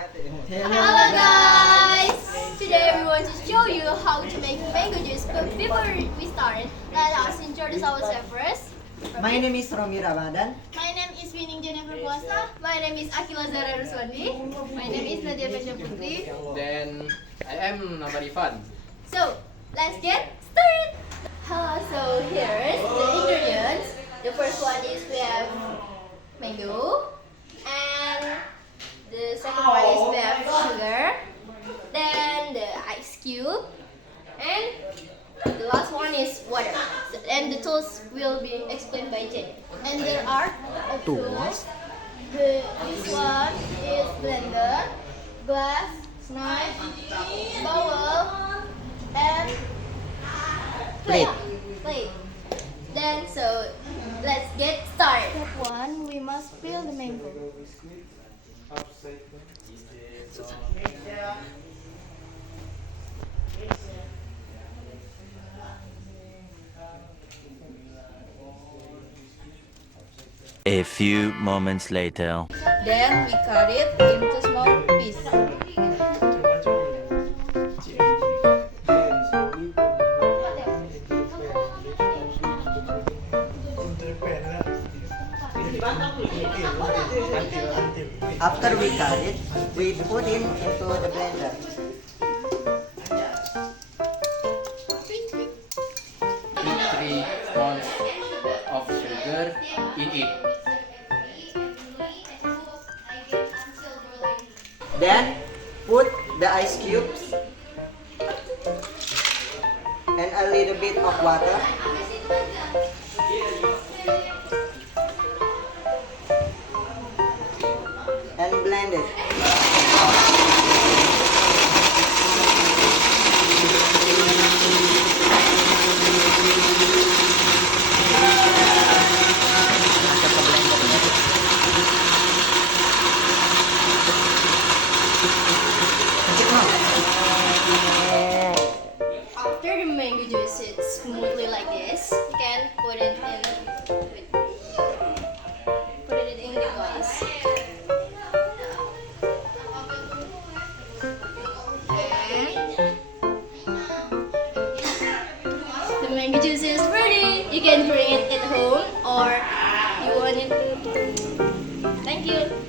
Hello guys! Today we want to show you how to make mango juice. But before we start, let us introduce ourselves first. My name is Romi Ramadan. My name is Winning Jennifer Puasa. My name is Akila Zara Ruswandi. My name is Nadia Putri. Then I am Nabarifan. So let's get started. So here's the ingredients. The first one is we have mango, and the second one is we have sugar, then the ice cube, and the last one is water. And the tools will be explained by Jenny. And there are tools. This one is blender, glass, knife, bowl, and plate. Then let's get started. Step 1, we must peel the mango. A few moments later. Then we cut it into small pieces. After we cut it, we put it into the blender. Put 3 spoons of sugar in it. Then put the ice cubes and a little bit of water. And blend it. After the mango juice sits smoothly like this, you can put it in the glass. And the mango juice is ready. You can drink it at home or you want it. Thank you.